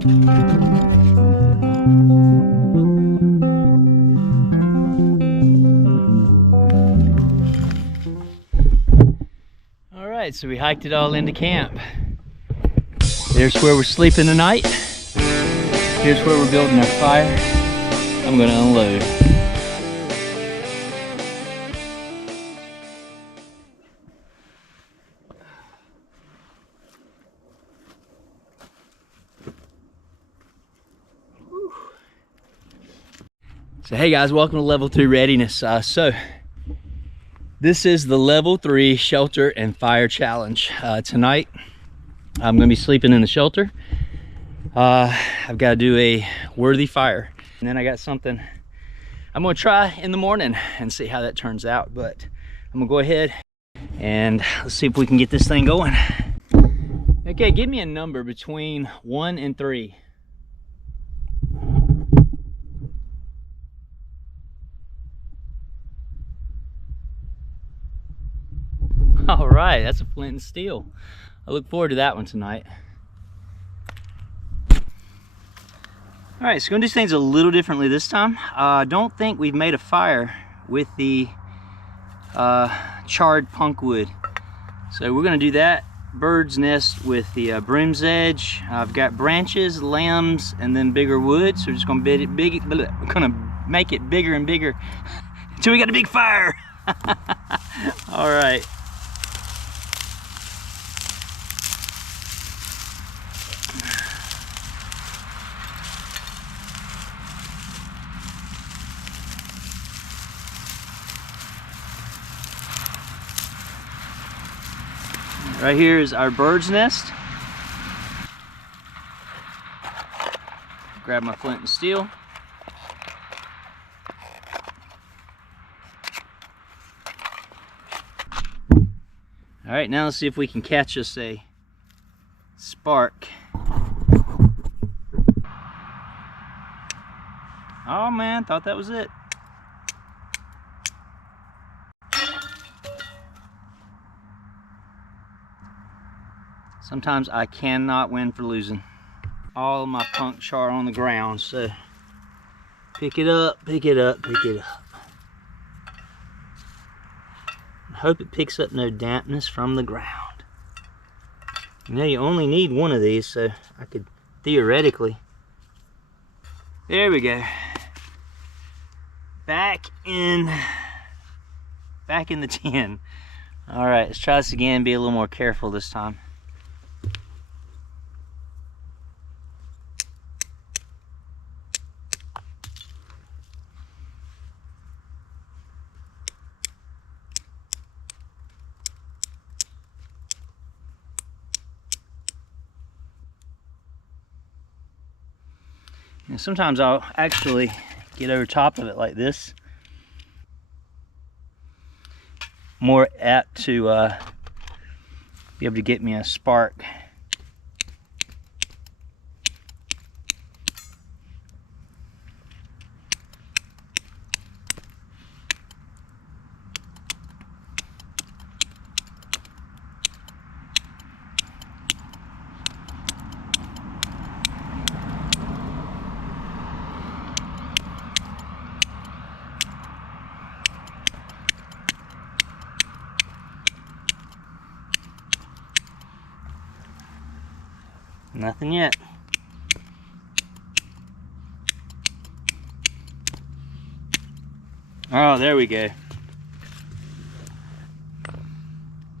All right, so we hiked it all into camp. There's where we're sleeping tonight. Here's where we're building our fire. I'm gonna unload. So hey guys, welcome to level 2 readiness. So this is the level 3 shelter and fire challenge. Tonight I'm gonna be sleeping in the shelter. I've got to do a worthy fire, and then I got something I'm gonna try in the morning and see how that turns out. But I'm gonna go ahead and let's see if we can get this thing going. Okay, give me a number between 1 and 3. All right, that's a flint and steel. I look forward to that one tonight. All right, so we're gonna do things a little differently this time. I don't think we've made a fire with the charred punk wood. So we're gonna do that bird's nest with the broom's edge. I've got branches, limbs, and then bigger wood. So we're just gonna we're gonna make it bigger and bigger until we got a big fire. All right. Right here is our bird's nest. Grab my flint and steel. All right, now let's see if we can catch us a spark. Oh man, thought that was it. Sometimes I cannot win for losing. All of my punk char on the ground, so pick it up, pick it up, pick it up. I hope it picks up no dampness from the ground. You know, you only need one of these, so I could theoretically. There we go. Back in the tin. All right, let's try this again, be a little more careful this time. And sometimes I'll actually get over top of it like this. More apt to be able to get me a spark. Nothing yet. Oh, there we go.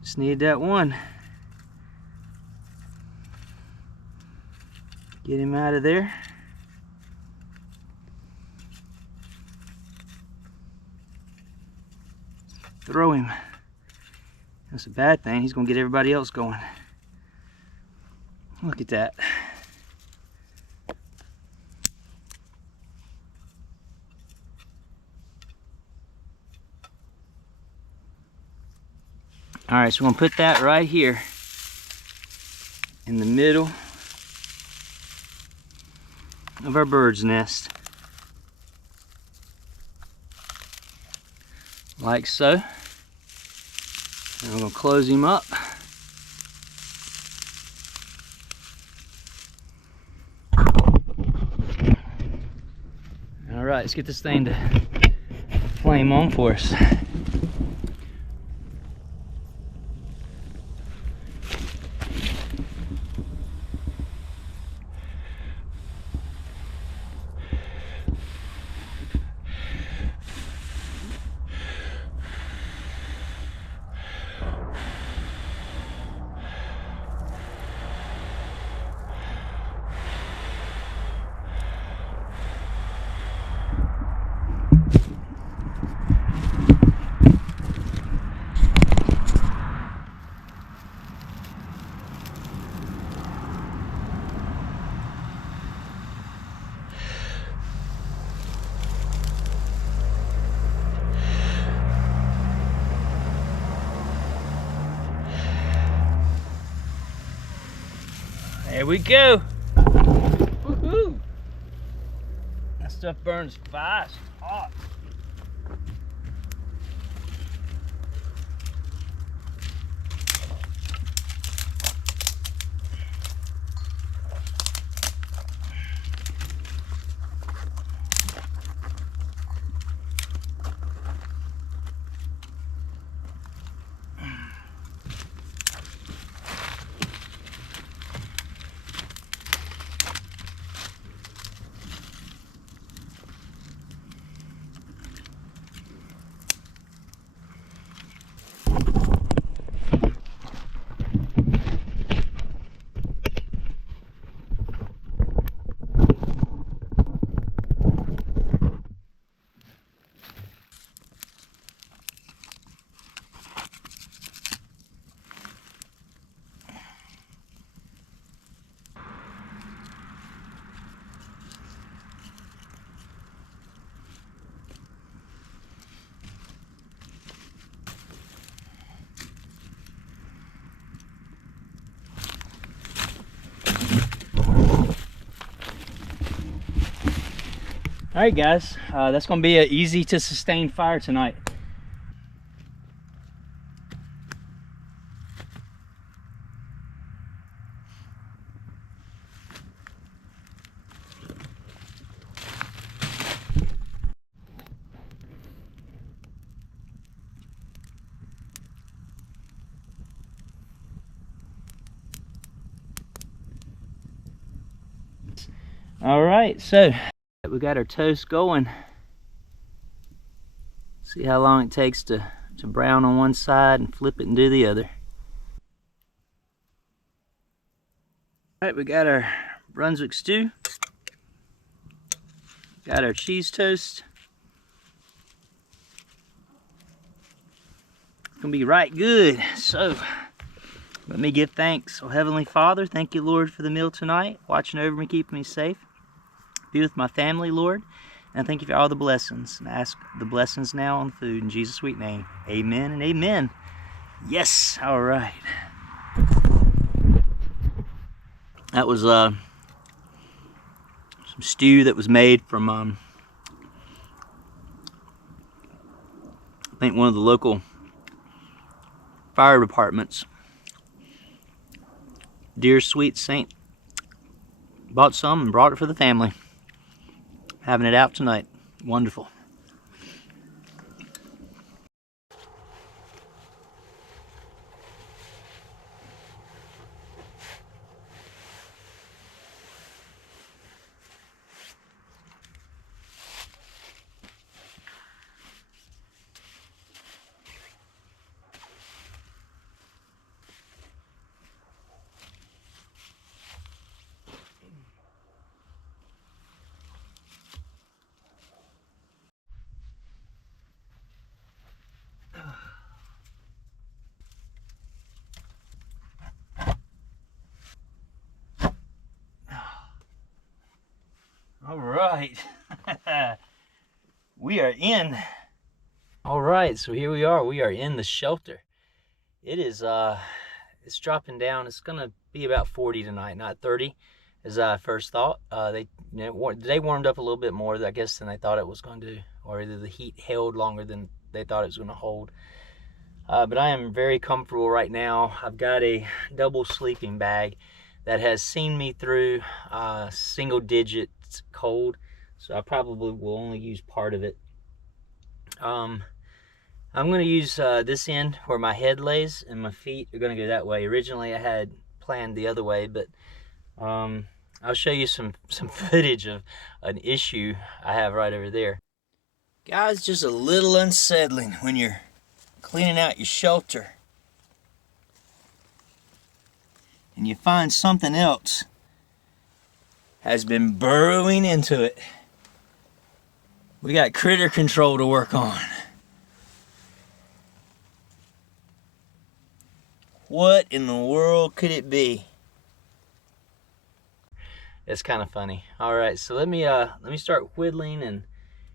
Just need that one. Get him out of there. Throw him. That's a bad thing. He's gonna get everybody else going. Look at that. All right, so we're gonna put that right here in the middle of our bird's nest. Like so. And we're gonna close him up. right, let's get this thing to flame on for us. There we go. Woohoo! That stuff burns fast, hot. All right, guys, that's gonna be an easy to sustain fire tonight. All right, so we got our toast going. See how long it takes to brown on one side and flip it and do the other. All right, we got our Brunswick stew. Got our cheese toast. It's gonna be right good. So let me give thanks. Oh, Heavenly Father, thank you, Lord, for the meal tonight, watching over me, keeping me safe. Be with my family, Lord, and thank you for all the blessings. And I ask the blessings now on the food in Jesus' sweet name. Amen and amen. Yes, all right. That was some stew that was made from I think one of the local fire departments. Dear sweet saint bought some and brought it for the family. Having it out tonight. Wonderful. All right. We are in. All right, so here we are. We are in the shelter. It is it's dropping down. It's gonna be about 40 tonight, not 30 as I first thought. They warmed up a little bit more, I guess, than they thought it was going to, or either the heat held longer than they thought it was going to hold. But I am very comfortable right now. I've got a double sleeping bag that has seen me through single digits cold. so I probably will only use part of it. I'm going to use this end where my head lays, and my feet are going to go that way. Originally I had planned the other way, but I'll show you some footage of an issue I have right over there. Guys, just a little unsettling when you're cleaning out your shelter and you find something else has been burrowing into it. We got critter control to work on. What in the world could it be? It's kind of funny. All right, so let me start whittling and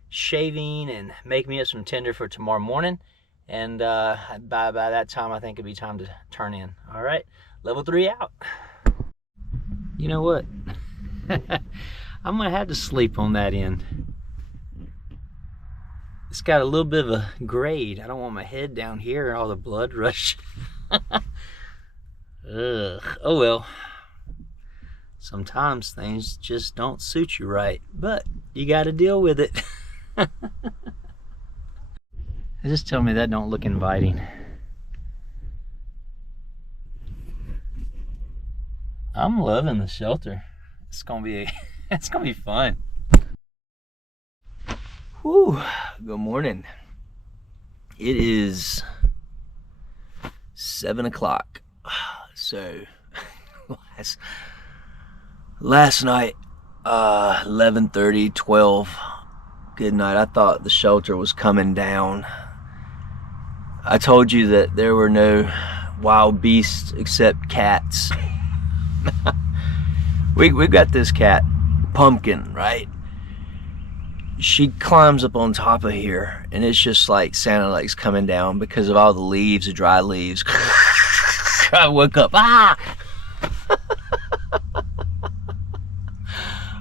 shaving and make me up some tinder for tomorrow morning. And by that time, I think it'll be time to turn in. All right, level 3 out. You know what? I'm gonna have to sleep on that end. It's got a little bit of a grade. I don't want my head down here and all the blood rush. Ugh. Oh well. Sometimes things just don't suit you right, but you gotta deal with it. Just tell me that don't look inviting. I'm loving the shelter. It's gonna be it's gonna be fun. Whew, good morning. It is 7 o'clock. So last night, 11:30, 12, good night. I thought the shelter was coming down. I told you that there were no wild beasts except cats. we got this cat, Pumpkin, right? She climbs up on top of here, and it's just like sounding like it's coming down because of all the leaves, the dry leaves. I woke up, ah!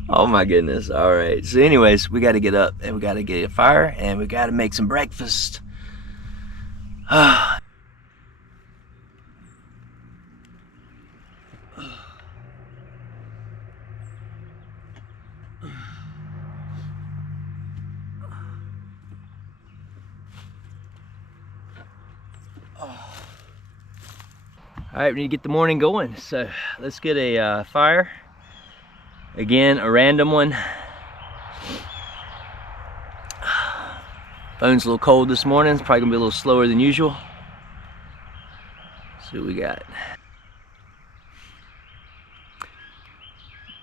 Oh my goodness. All right, so anyways, we got to get up and we got to get a fire and we got to make some breakfast. All right, we need to get the morning going, so let's get a fire. Again, a random one. Phone's a little cold this morning. It's probably gonna be a little slower than usual. See what we got.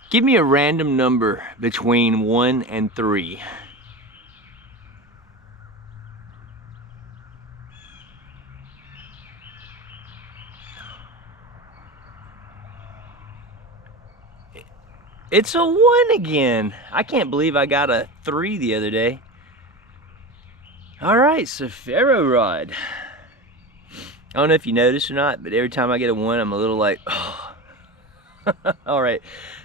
Give me a random number between 1 and 3. It's a 1 again. I can't believe I got a 3 the other day. All right, so ferro rod. I don't know if you noticed or not, but every time I get a 1, I'm a little like, oh. All right,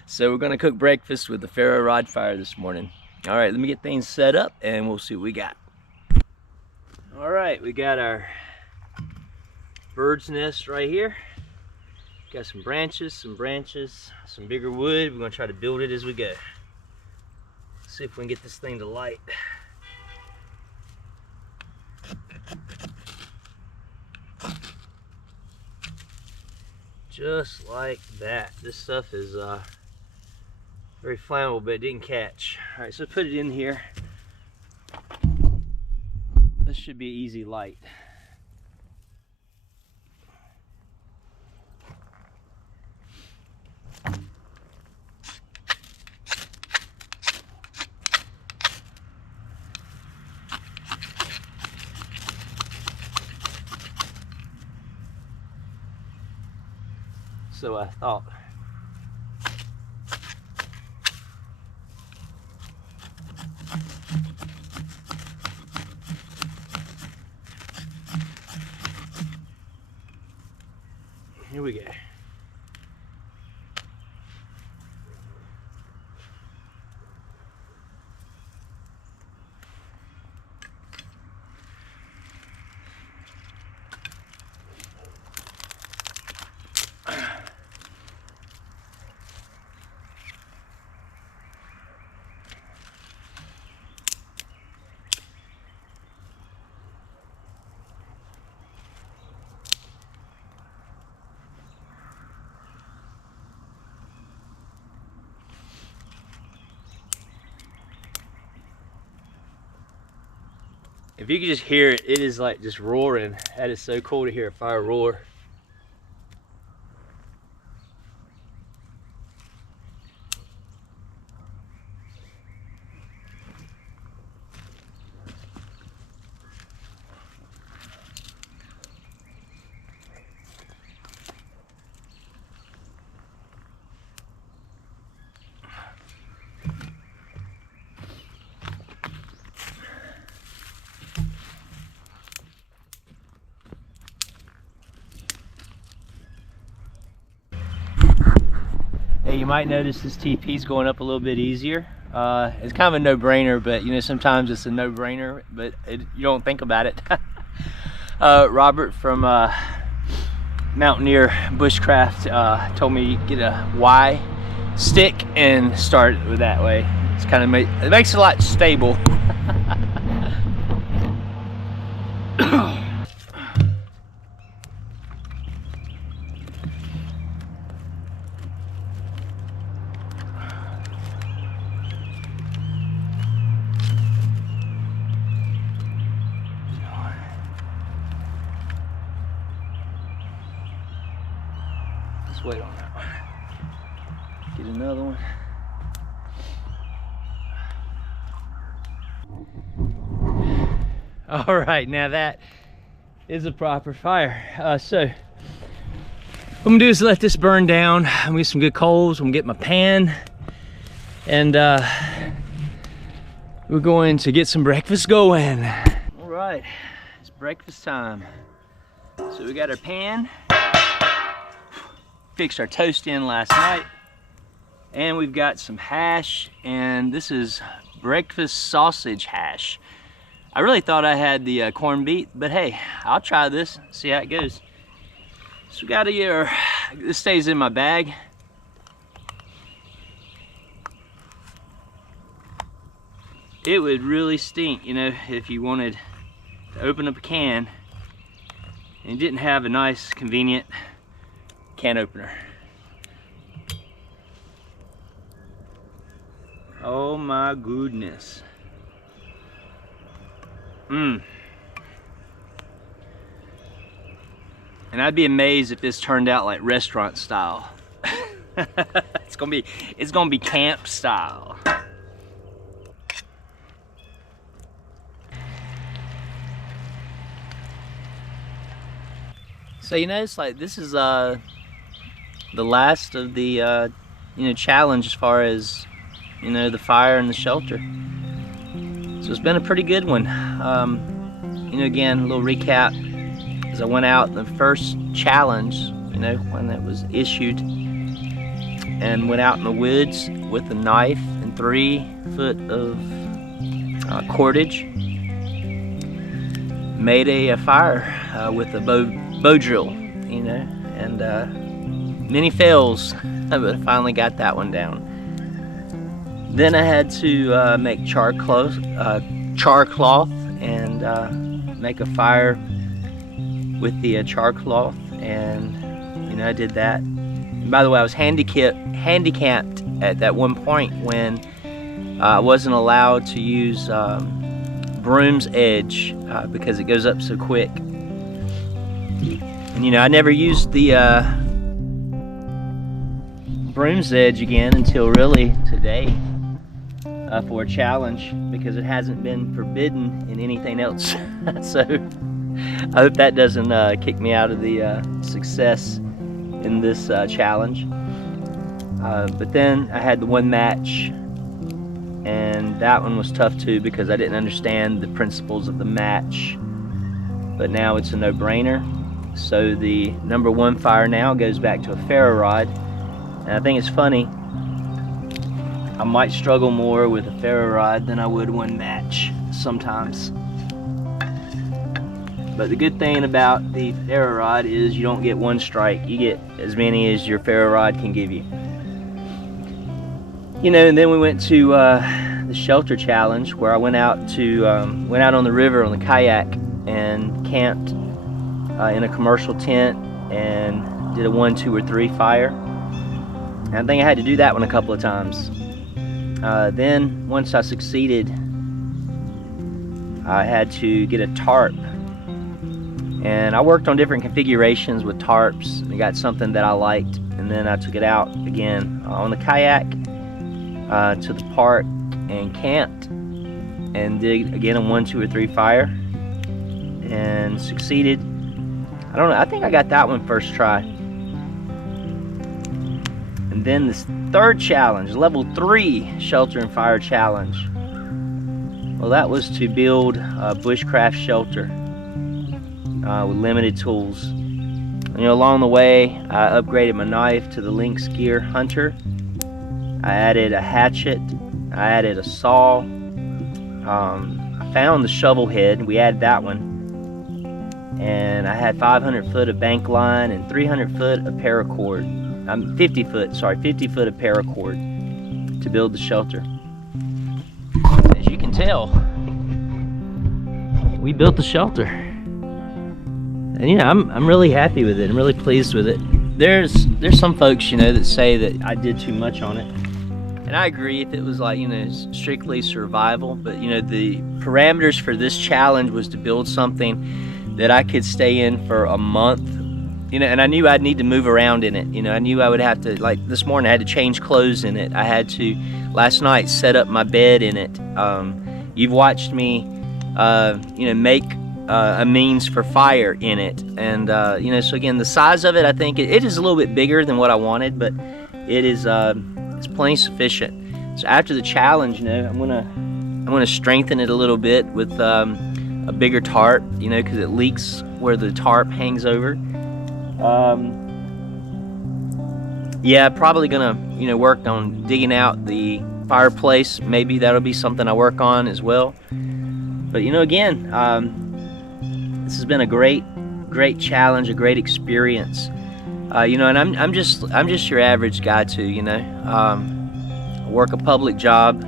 so we're gonna cook breakfast with the ferro rod fire this morning. All right, let me get things set up and we'll see what we got. All right, we got our bird's nest right here. Got some branches, some bigger wood. We're gonna try to build it as we go. See if we can get this thing to light. Just like that. This stuff is very flammable, but it didn't catch. All right, so put it in here. This should be easy light. So I thought. Here we go. If you could just hear it, it is like just roaring. That is so cool to hear a fire roar. Hey, you might notice this TP is going up a little bit easier. It's kind of a no-brainer, but you know, sometimes it's a no-brainer, but you don't think about it. Robert from Mountaineer Bushcraft told me to get a Y stick and start it with that way. It's kind of it makes it a lot stable. Let's wait on that one. Get another one. All right, now that is a proper fire. So what I'm gonna do is let this burn down. I'm gonna get some good coals. I'm gonna get my pan, and we're going to get some breakfast going. All right, it's breakfast time. So we got our pan. Fixed our toast in last night, and we've got some hash, and this is breakfast sausage hash. I really thought I had the corned beef, but hey, I'll try this, see how it goes. So we got this stays in my bag. It would really stink, you know, if you wanted to open up a can and you didn't have a nice, convenient can opener. Oh my goodness. And I'd be amazed if this turned out like restaurant style. It's gonna be camp style. So you notice, like, this is the last of the challenge as far as the fire and the shelter. So it's been a pretty good one. Again, a little recap. As I went out in the first challenge, when it was issued, and went out in the woods with a knife and 3 foot of cordage, made a fire with a bow drill, and many fails, but I finally got that one down. Then I had to make char cloth and make a fire with the char cloth, and I did that. And by the way, I was handicapped at that one point when I wasn't allowed to use broom's edge because it goes up so quick. And I never used the broom's edge again until really today for a challenge, because it hasn't been forbidden in anything else. So I hope that doesn't kick me out of the success in this challenge. But then I had the one match, and that one was tough too because I didn't understand the principles of the match. But now it's a no-brainer. So the #1 fire now goes back to a ferro rod. And I think it's funny, I might struggle more with a ferro rod than I would one match sometimes. But the good thing about the ferro rod is you don't get one strike. You get as many as your ferro rod can give you. And then we went to the shelter challenge, where I went out on the river on the kayak and camped in a commercial tent and did a 1, 2, or 3 fire. And I think I had to do that one a couple of times. Then once I succeeded I had to get a tarp, and I worked on different configurations with tarps and got something that I liked, and then I took it out again on the kayak to the park and camped and did again a 1, 2, or 3 fire and succeeded. I don't know, I think I got that one first try. And then this third challenge, level 3 shelter and fire challenge. Well, that was to build a bushcraft shelter with limited tools. And, along the way, I upgraded my knife to the Lynx Gear Hunter. I added a hatchet. I added a saw. I found the shovel head. We added that one. And I had 500 foot of bank line and 300 foot of paracord. 50 foot of paracord to build the shelter. As you can tell, we built the shelter. And I'm really happy with it. I'm really pleased with it. There's some folks, that say that I did too much on it. And I agree if it was like, strictly survival, but the parameters for this challenge was to build something that I could stay in for a month. And I knew I'd need to move around in it. I knew I would have to, like this morning I had to change clothes in it. I had to, last night, set up my bed in it. You've watched me, make a means for fire in it. And, so again, the size of it, I think it is a little bit bigger than what I wanted, but it is, it's plenty sufficient. So after the challenge, I'm gonna strengthen it a little bit with a bigger tarp, because it leaks where the tarp hangs over. Yeah, probably gonna, work on digging out the fireplace. Maybe that'll be something I work on as well. But again, this has been a great challenge, a great experience. And I'm just your average guy too. I work a public job.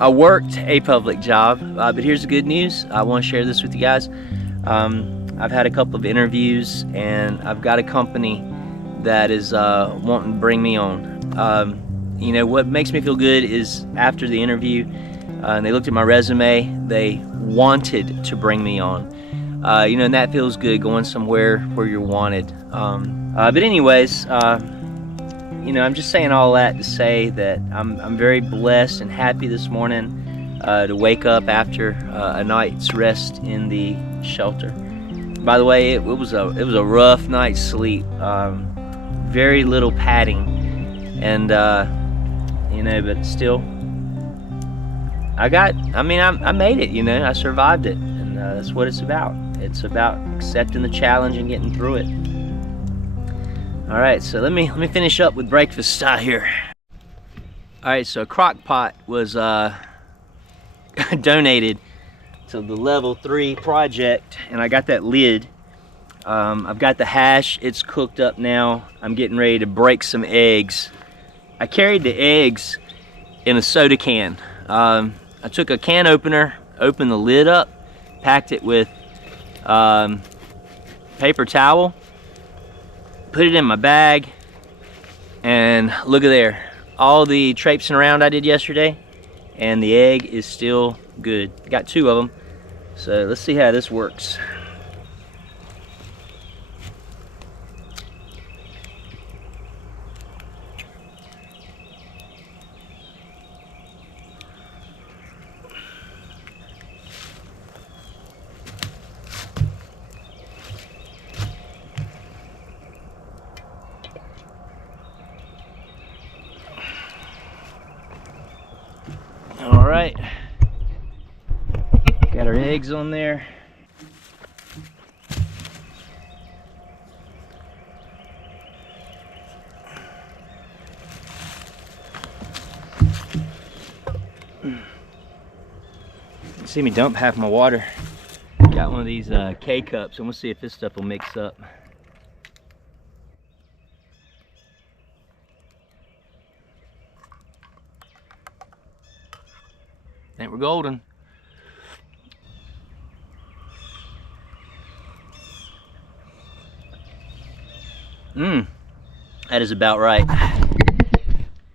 I worked a public job, but here's the good news. I want to share this with you guys. I've had a couple of interviews, and I've got a company that is wanting to bring me on. What makes me feel good is after the interview, and they looked at my resume, they wanted to bring me on. And that feels good, going somewhere where you're wanted. But anyways, I'm just saying all that to say that I'm very blessed and happy this morning to wake up after a night's rest in the shelter. By the way, it was a rough night's sleep. Very little padding, and but still, I made it. I survived it, and that's what it's about. It's about accepting the challenge and getting through it. All right, so let me finish up with breakfast here. All right, so a crock pot was donated to the level 3 project, and I got that lid. I've got the hash. It's cooked up now. I'm getting ready to break some eggs. I carried the eggs in a soda can. I took a can opener, opened the lid up, packed it with paper towel, put it in my bag, and look at there. All the traipsing around I did yesterday, and the egg is still good. Got 2 of them, so let's see how this works. All right, got our eggs on there. See me dump half my water. Got one of these K-cups, and we'll see if this stuff will mix up. Think we're golden. That is about right.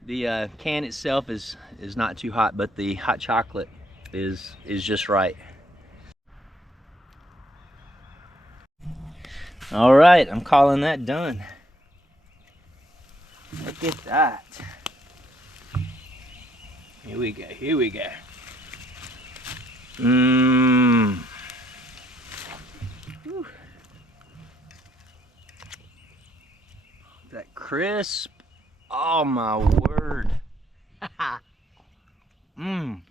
The can itself is not too hot, but the hot chocolate is just right. All right, I'm calling that done. Look at that. Here we go, here we go. Mmm. That crisp. Oh my word. Mmm.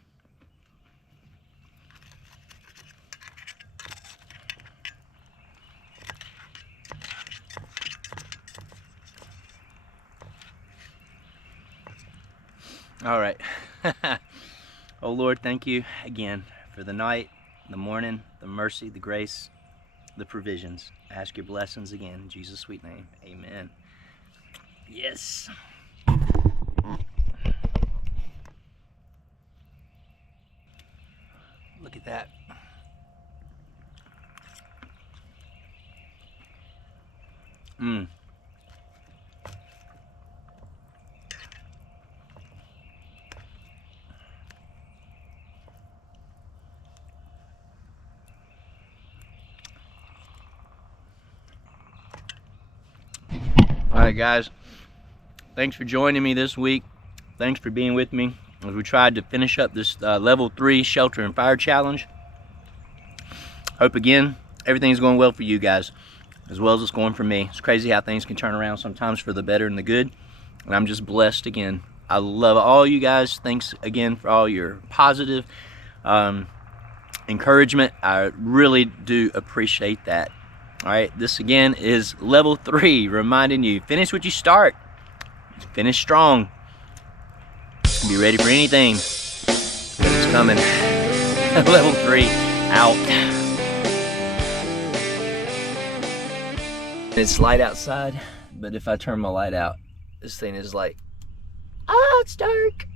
All right. Oh Lord, thank you again for the night, the morning, the mercy, the grace, the provisions. I ask your blessings again in Jesus' sweet name. Amen. Yes. Look at that. Mmm. All right, guys. Thanks for joining me this week. Thanks for being with me as we tried to finish up this level 3 shelter and fire challenge. Hope again everything's going well for you guys as well as it's going for me. It's crazy how things can turn around sometimes for the better and the good, and I'm just blessed again. I love all you guys. Thanks again for all your positive encouragement. I really do appreciate that. All right, this again is level 3, reminding you, finish what you start. Finish strong. Be ready for anything that's coming. Level 3 out. It's light outside, but if I turn my light out, this thing is like, it's dark.